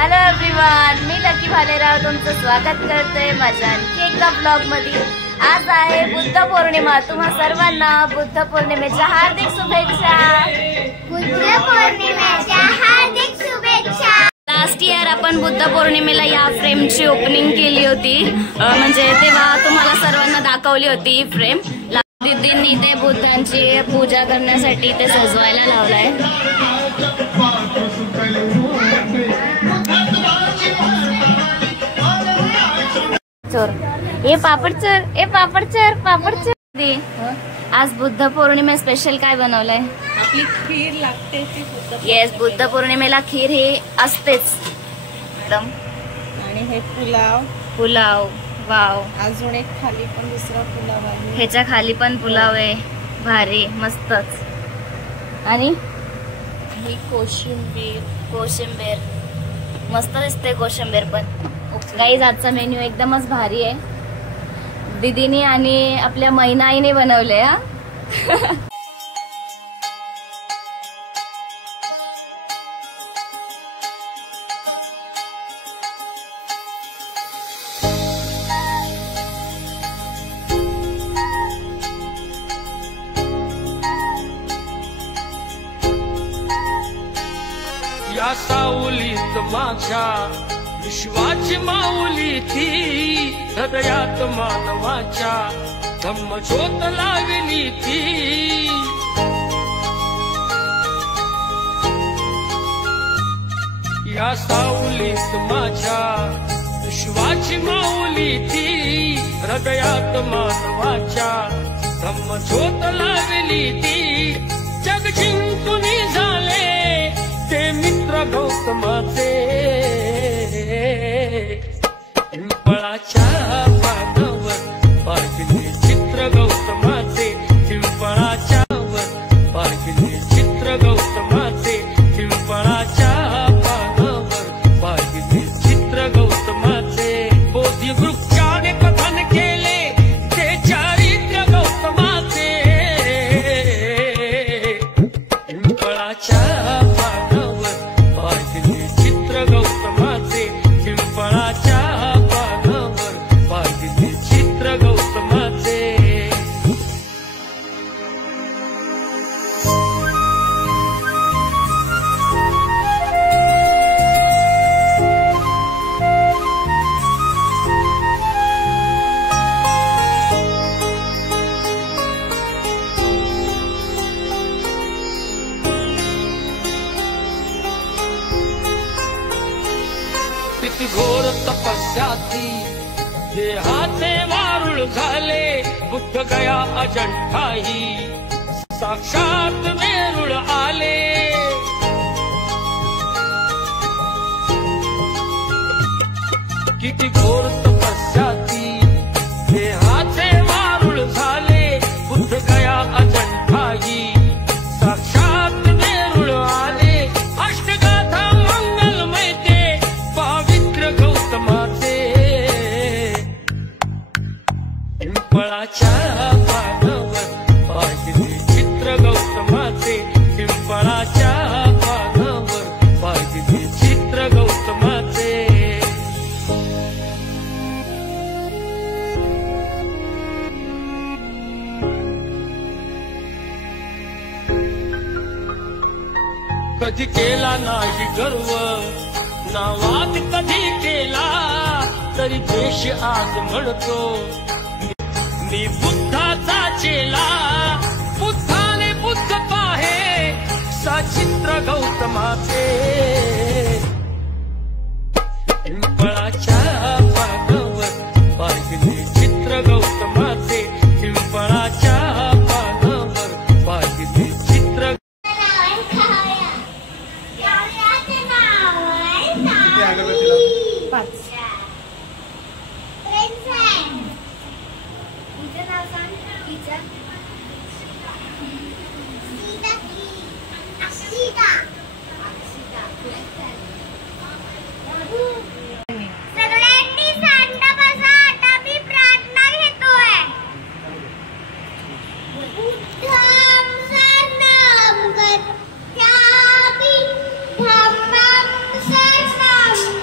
Hello everyone, मी lucky Bhalerao तुमचं स्वागत करते माझ्या आणखी एका ब्लॉग मध्ये। आज आहे बुद्ध पौर्णिमा। तुम्हा सर्वांना बुद्ध पौर्णिमेच्या हार्दिक शुभेच्छा। बुद्ध पौर्णिमेच्या हार्दिक शुभेच्छा। लास्ट इयर आपण बुद्ध पौर्णिमेला या फ्रेमची ओपनिंग केली होती, म्हणजे तेव्हा तुम्हाला सर्वांना दाखवली होती ही फ्रेम। दीदींनी ते बुद्धांची पूजा करण्यासाठी ते सजवायला लावलाय। चोर ए पापड चोर, ए पापड चोर, पापड चोर। आज बुद्ध पौर्णिमे स्पेशल काय बनवलंय? आपली खीर लागते ती येस, बुद्ध पौर्णिमेला खीर हे असतेच मॅडम। आणि हे पुलाव पुलाव, वाव। अजून एक खाली पण दुसरा पुलाव आहे, ह्याच्या खाली पण पुलाव आहे, भारी मस्तच। आणि ही कोशिंबीर, कोशिंबीर मस्त दिसते कोशिंबीर पण। गाईज आजचा मेन्यू एकदमच भारी आहे, दीदीने आणि आपल्या मैनाईने बनवले हा। या सावलीत माझ्या विश्वाची माऊली ती, हृदयात मानवाच्या धम्मज्योत लावली ती। या सावलीत माझ्या विश्वाची माऊली ती, हृदयात मानवाच्या धम्मज्योत लावली ती। जग जिंकून झाले ते मित्र गौतमाचे, पिंपळाच्या पानावर पाहिली चित्र गौतमाचे, पिंपळाच्या वर पाहिली चित्र गौतमाचे, पिंपळाच्या पानावर पाहिली चित्र गौतमाचे। बोधी वृक्षाने कथन केले ते चारित्र्य गौतमाचे, पिंपळाच्या किती घोर तपस्याती देहाचे वारुळ झाले, बुद्ध गया अजंठाही साक्षात वेरूळ आले। किती घोर तपस्याती देहाचे वारुळ झाले, बुद्ध गया अजंठाही साक्षात वेरूळ आले। अष्टगाथा मंगलमय ते पावित्र गौतमाचे, पिंपळाच्या पानावर पाहिली चित्र गौतमाचे, पिंपळाच्या पानावर पाहिली चित्र गौतमाचे। कधी केला नाही गर्व ना वाद कधी केला, तरी देश आज म्हणतो मी बुद्धाचा चेला। बुद्धाने बुद्ध पाहे सचित्र गौतमाचे, पिंपळाच्या पानावर पाहिली चित्र गौतमाचे, पिंपळाच्या पानावर पाहिली चित्र। सगळ्यांनी शांत बसा, आता मी प्रार्थना घेतोय। बुद्धं शरणं गच्छामि, धम्मं शरणं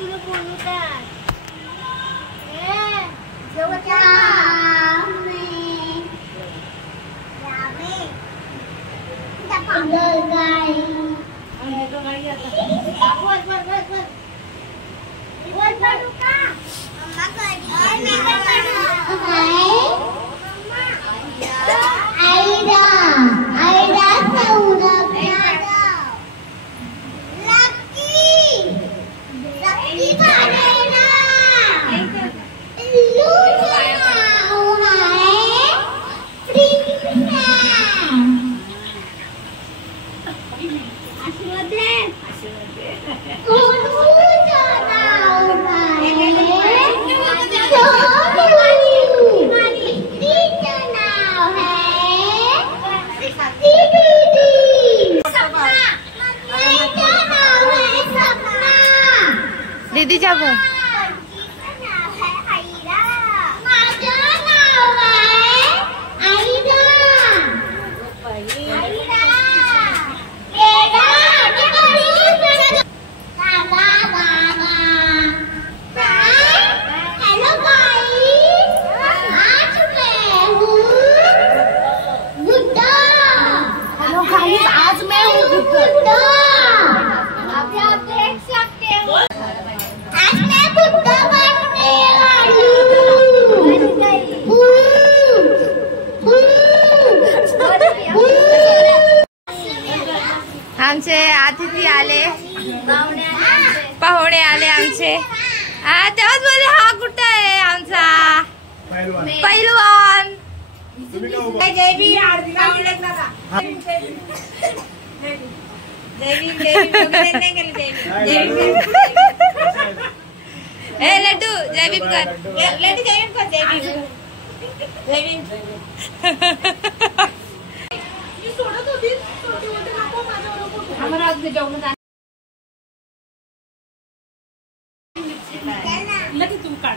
तुला बोलू काय दीदीच्या पण आज मैं हूँ बुद्धा। आज मैं बुद्धा बनने वाली आमचे अतिथी आले, पाहुणे आले आमचे. तेव्हाच बोलले हा कुठं आहे आमचा पैलवान. ए लड्डू जय भीम कर. लड्डू जय भीम कर. जय भीम जय भीम. तू काढ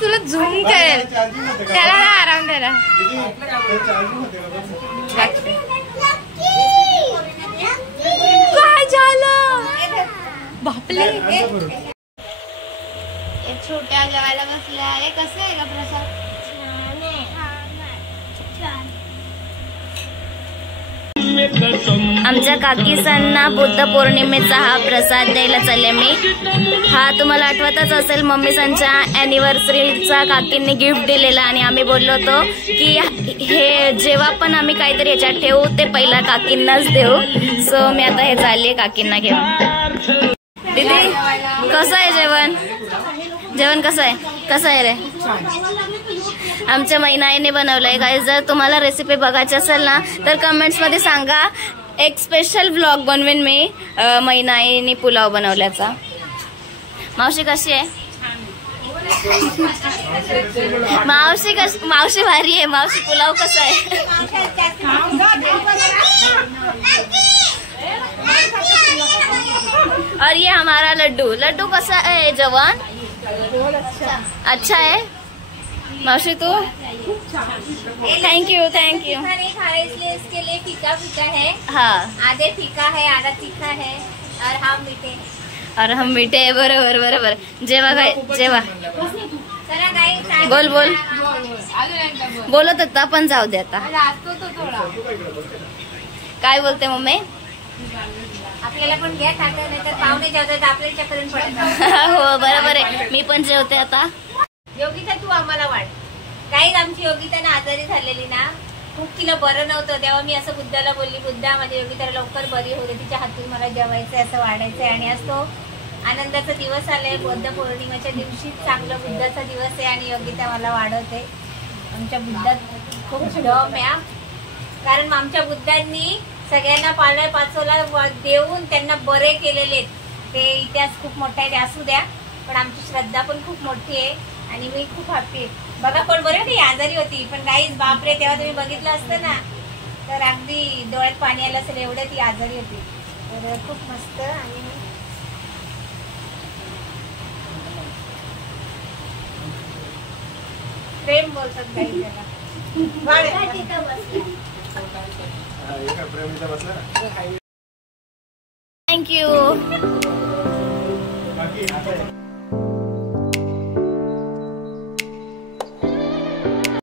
तुला झूम करेल त्याला ना आराम द्यायला. काय झालं बापले. छोट्या जेवायला बसल्या. हे कसं आहे का प्रसाद. आमच्या काकीसांना बुद्ध पौर्णिमेचा हा प्रसाद द्यायला चालले मी. हा तुम्हाला आठवतच असेल, मम्मीसांच्या अॅनिव्हर्सरीचा काकींनी गिफ्ट दिलेला आणि आम्ही बोललो होतो की हे जेव्हा पण आम्ही काहीतरी याच्यात ठेवू ते पहिला काकींनाच देऊ. सो मी आता हे चालले काकींना घेऊन. दीदी कसं आहे जेवण. जेवण कसं आहे. कसं आहे रे. आमच्या मैनाईने बनवलंय. गाईस जर तुम्हाला रेसिपी बघायची असेल ना तर कमेंट्स मध्ये सांगा. एक स्पेशल व्लॉग बनवेन मी मैनाईने पुलाव बनवल्याचा. मावशी कशी आहे. मावशी भारी आहे. मावशी पुलाव कसा आहे. और ये हमारा लड्डू. लड्डू कसा है जवान. अच्छा है. मावशी तू थैंक यू थैंक यू. इसलिए इसके लिए फीका फीका है. हाँ आधे फीका है आधा तीखा है और हम मीठे है. बरोबर बरोबर. जेवा काय जेवा. चला गाई बोल बोल बोलत होता पण जाऊ दे आता. काय बोलते मम्मी. आपल्याला पण घ्या ताटं, नाही तर पाहुणे जेवतात आपल्याला चक्करून पडतात. हो बरोबर आहे. मी पण जेवते आता. योगिता तू आम्हाला वाट. काही आमची योगिता ना आजारी झालेली ना, खूप तिला बरं नव्हतं. तेव्हा मी असं बुद्धाला बोलली, बुद्धा माझ्या योगिताला लवकर बरी होऊ दे, तिच्या हातून मला जेवायचंय असं वाढायचंय. आणि आज तो आनंदाचा दिवस आलाय. बुद्ध पौर्णिमेच्या दिवशी चांगला बुद्धाचा दिवस आहे आणि योगिता मला वाढवते. आमच्या बुद्धात खूप दम आहे, कारण आमच्या बुद्धांनी सगळ्यांना पालय पाचोला देऊन त्यांना बरे केलेले. ते इतिहास खूप मोठा आहे, असू द्या, पण आमची श्रद्धा पण खूप मोठी आहे आणि मी खूप हॅपी आहे. बघा कोण बरं ती आजारी होती, पण गाईज बापरे तेव्हा तुम्ही बघितलं असतं ना तर अगदी डोळ्यात पाणी आलं असेल एवढं ती आजारी होती. तर खूप मस्त. आणि प्रेम बोलतात काही त्याला. थँक्यू.